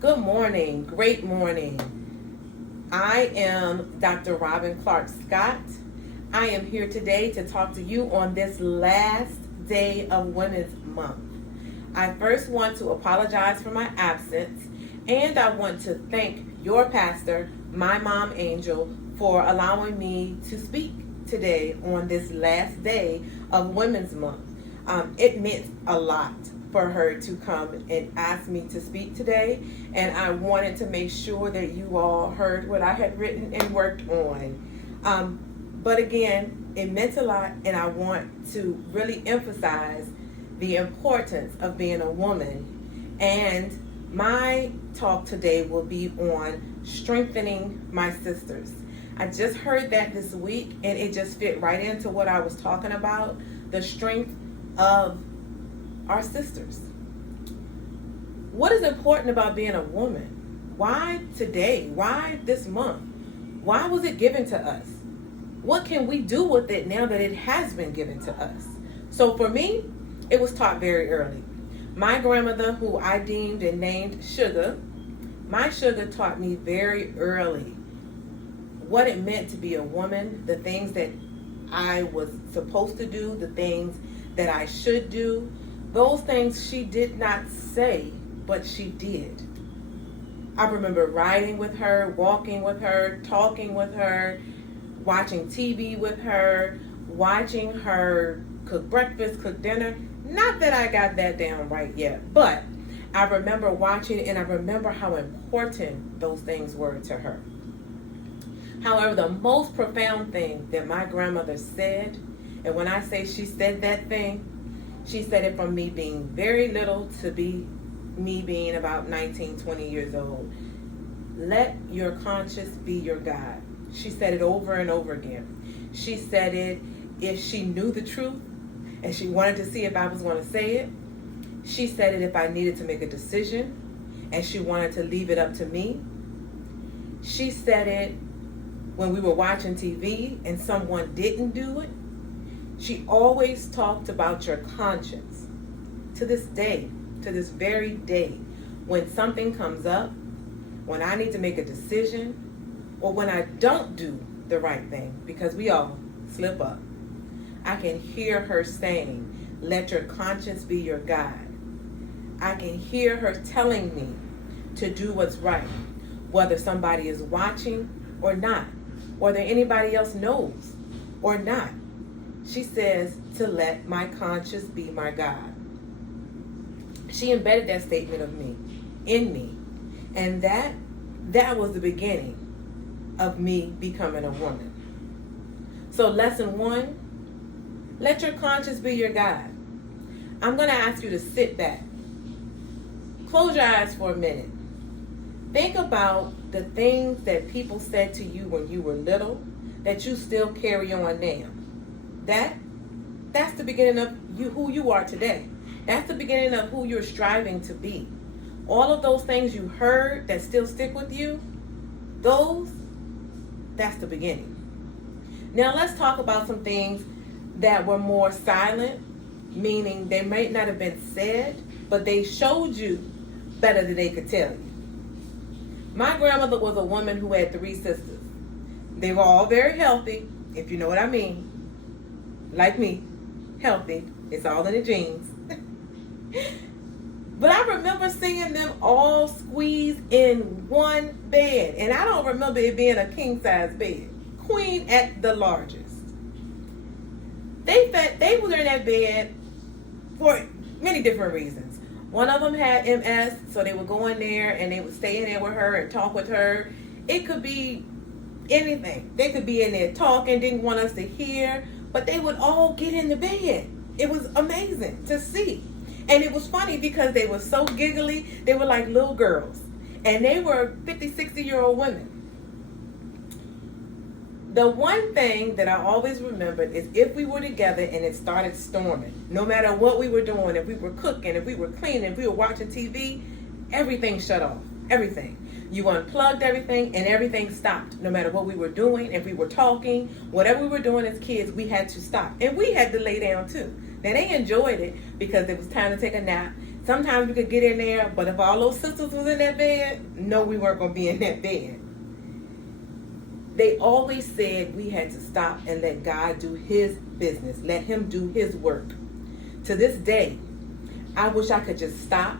Good morning, great morning. I am Dr. Robin Clark Scott. I am here today to talk to you on this last day of Women's Month. I first want to apologize for my absence, and I want to thank your pastor, my mom Angel, for allowing me to speak today on this last day of Women's Month. It meant a lot for her to come and ask me to speak today, and I wanted to make sure that you all heard what I had written and worked on. But again, it meant a lot, and I want to really emphasize the importance of being a woman. And my talk today will be on strengthening my sisters. I just heard that this week, and it just fit right into what I was talking about, the strength of our sisters. What is important about being a woman? Why today? Why this month? Why was it given to us? What can we do with it now that it has been given to us? So for me, it was taught very early. My grandmother, who I deemed and named Sugar, my Sugar taught me very early what it meant to be a woman, the things that I was supposed to do, the things that I should do. Those things she did not say, but she did. I remember riding with her, walking with her, talking with her, watching TV with her, watching her cook breakfast, cook dinner. Not that I got that down right yet, but I remember watching and I remember how important those things were to her. However, the most profound thing that my grandmother said, and when I say she said that thing, she said it from me being very little to me being about 19, 20 years old. Let your conscience be your guide. She said it over and over again. She said it if she knew the truth and she wanted to see if I was going to say it. She said it if I needed to make a decision and she wanted to leave it up to me. She said it when we were watching TV and someone didn't do it. She always talked about your conscience. To this day, to this very day, when something comes up, when I need to make a decision, or when I don't do the right thing, because we all slip up, I can hear her saying, let your conscience be your guide. I can hear her telling me to do what's right, whether somebody is watching or not, whether anybody else knows or not. She says to let my conscience be my God. She embedded that statement of me, in me. And that was the beginning of me becoming a woman. So lesson 1, let your conscience be your guide. I'm going to ask you to sit back. Close your eyes for a minute. Think about the things that people said to you when you were little that you still carry on now. That's the beginning of who you are today. That's the beginning of who you're striving to be. All of those things you heard that still stick with you, that's the beginning. Now let's talk about some things that were more silent, meaning they might not have been said, but they showed you better than they could tell you. My grandmother was a woman who had 3 sisters. They were all very healthy, if you know what I mean. Like me, healthy. It's all in the genes. But I remember seeing them all squeezed in one bed. And I don't remember it being a king-size bed. Queen at the largest. They were in that bed for many different reasons. One of them had MS, so they would go in there and they would stay in there with her and talk with her. It could be anything. They could be in there talking, didn't want us to hear, but they would all get in the bed. It was amazing to see. And it was funny because they were so giggly. They were like little girls. And they were 50, 60-year-old women. The one thing that I always remembered is if we were together and it started storming, no matter what we were doing, if we were cooking, if we were cleaning, if we were watching TV, everything shut off. Everything. You unplugged everything and everything stopped. No matter what we were doing, if we were talking, whatever we were doing as kids, we had to stop. And we had to lay down too. Now they enjoyed it because it was time to take a nap. Sometimes we could get in there, but if all those sisters was in that bed, no, we weren't going to be in that bed. They always said we had to stop and let God do his business. Let him do his work. To this day, I wish I could just stop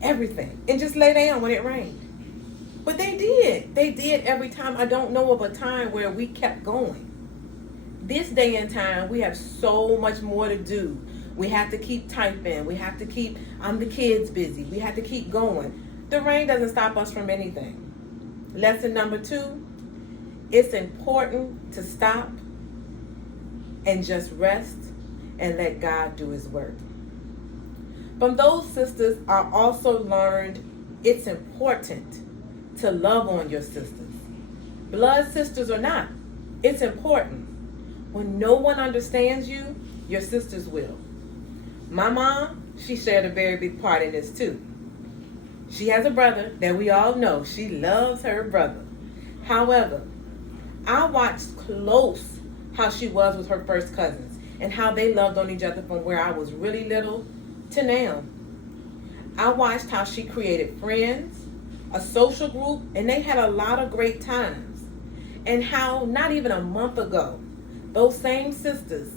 everything and just lay down when it rained. But they did. They did every time. I don't know of a time where we kept going. This day and time, we have so much more to do. We have to keep typing. We have to keep the kids busy. We have to keep going. The rain doesn't stop us from anything. Lesson number 2, it's important to stop and just rest and let God do his work. From those sisters, I also learned it's important to love on your sisters. Blood sisters or not, it's important. When no one understands you, your sisters will. My mom, she shared a very big part in this too. She has a brother that we all know. She loves her brother. However, I watched close how she was with her first cousins and how they loved on each other from where I was really little to now. I watched how she created friends, a social group, and they had a lot of great times. And how not even a month ago, those same sisters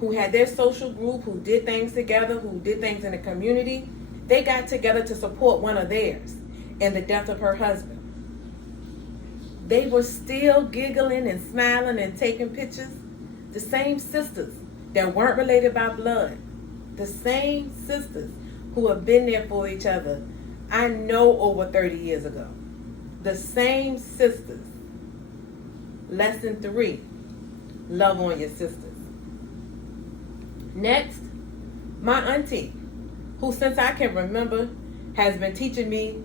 who had their social group, who did things together, who did things in the community, they got together to support one of theirs in the death of her husband. They were still giggling and smiling and taking pictures. The same sisters that weren't related by blood. The same sisters who have been there for each other, I know, over 30 years ago. The same sisters. Lesson 3, love on your sisters. Next, my auntie, who since I can remember has been teaching me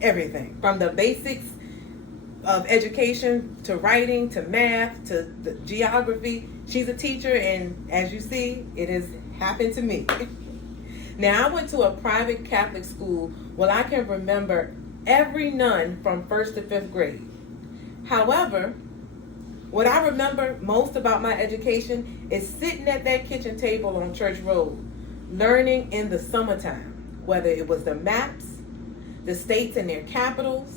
everything from the basics of education to writing to math to the geography. She's a teacher, and as you see, it has happened to me. Now, I went to a private Catholic school where I can remember every nun from 1st to 5th grade. However, what I remember most about my education is sitting at that kitchen table on Church Road, learning in the summertime, whether it was the maps, the states and their capitals,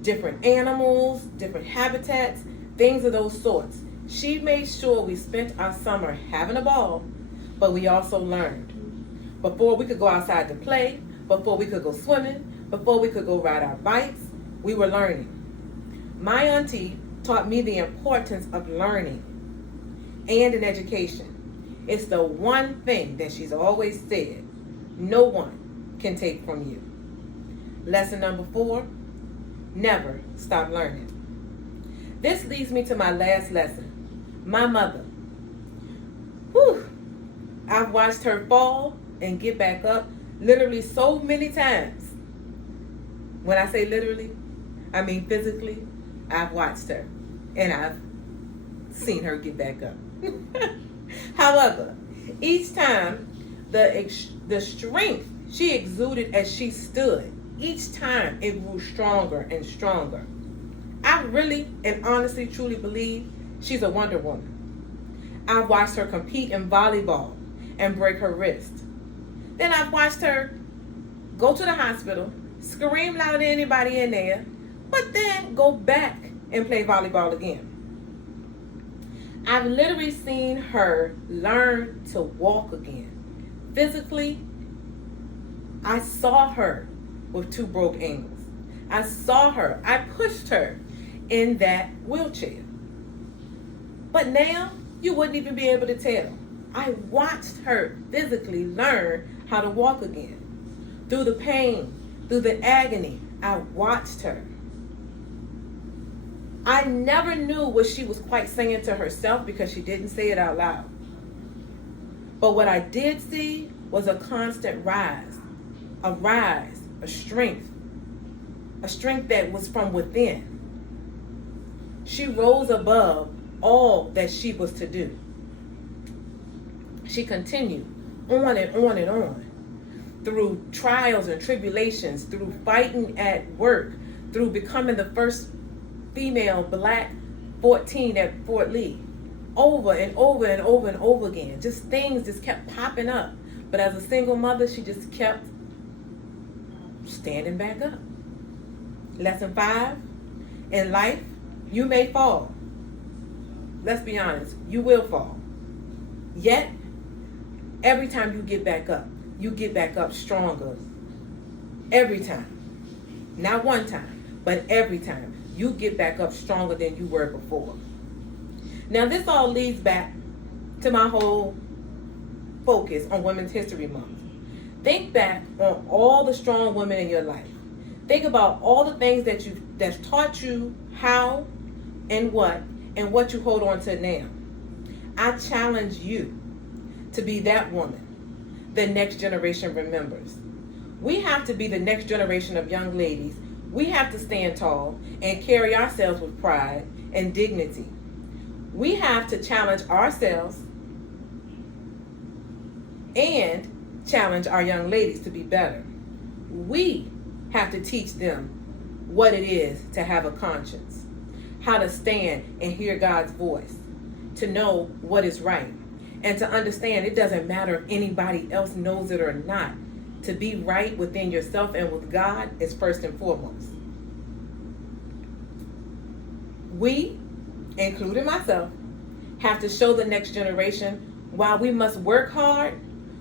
different animals, different habitats, things of those sorts. She made sure we spent our summer having a ball, but we also learned. Before we could go outside to play, before we could go swimming, before we could go ride our bikes, we were learning. My auntie taught me the importance of learning and in education. It's the one thing that she's always said, no one can take from you. Lesson number 4, never stop learning. This leads me to my last lesson, my mother. Whew. I've watched her fall and get back up literally so many times. When I say literally, I mean physically. I've watched her and I've seen her get back up. However, each time the strength she exuded as she stood, each time it grew stronger and stronger. I really and honestly truly believe she's a Wonder Woman. I've watched her compete in volleyball and break her wrist. Then I've watched her go to the hospital, scream louder than anybody in there, but then go back and play volleyball again. I've literally seen her learn to walk again. Physically, I saw her with 2 broke ankles. I saw her, I pushed her in that wheelchair. But now, you wouldn't even be able to tell. I watched her physically learn how to walk again. Through the pain, through the agony, I watched her. I never knew what she was quite saying to herself because she didn't say it out loud. But what I did see was a constant rise, a strength that was from within. She rose above all that she was to do. She continued on and on and on through trials and tribulations, through fighting at work, through becoming the first female black 14 at Fort Lee, over and over and over and over again. Just things just kept popping up. But as a single mother, she just kept standing back up. Lesson 5, in life, you may fall. Let's be honest, you will fall. Yet, every time you get back up stronger. Every time. Not one time, but every time. You get back up stronger than you were before. Now, this all leads back to my whole focus on Women's History Month. Think back on all the strong women in your life. Think about all the things that's taught you how and what you hold on to now. I challenge you to be that woman the next generation remembers. We have to be the next generation of young ladies. We have to stand tall and carry ourselves with pride and dignity. We have to challenge ourselves and challenge our young ladies to be better. We have to teach them what it is to have a conscience, how to stand and hear God's voice, to know what is right, and to understand it doesn't matter if anybody else knows it or not. To be right within yourself and with God is first and foremost. We, including myself, have to show the next generation while we must work hard,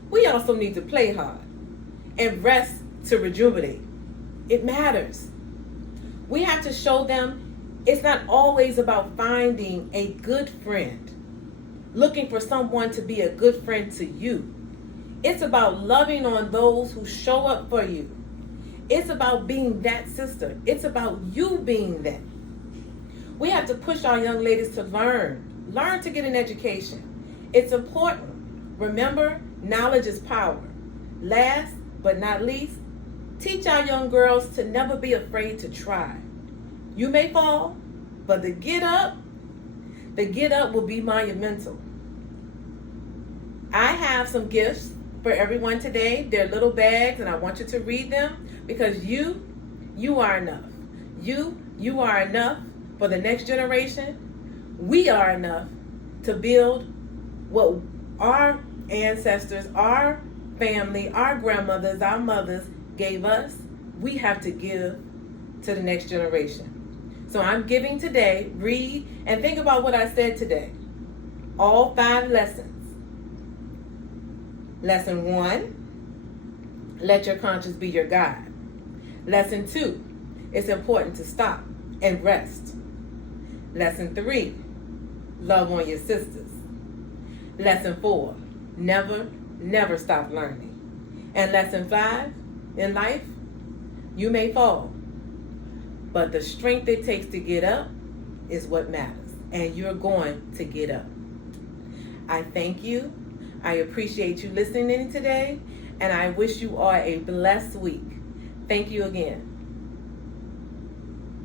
we also need to play hard and rest to rejuvenate. It matters. We have to show them it's not always about finding a good friend, looking for someone to be a good friend to you. It's about loving on those who show up for you. It's about being that sister. It's about you being that. We have to push our young ladies to learn to get an education. It's important. Remember, knowledge is power. Last but not least, teach our young girls to never be afraid to try. You may fall, but the get up will be monumental. I have some gifts for everyone today. They're little bags, and I want you to read them because you are enough. You are enough for the next generation. We are enough to build what our ancestors, our family, our grandmothers, our mothers gave us. We have to give to the next generation. So I'm giving today. Read and think about what I said today. All 5 lessons. Lesson 1, let your conscience be your guide. Lesson 2, it's important to stop and rest. Lesson 3, love on your sisters. Lesson 4, never stop learning. And lesson 5, in life, you may fall, but the strength it takes to get up is what matters, and you're going to get up. I thank you. I appreciate you listening today, and I wish you all a blessed week. Thank you again.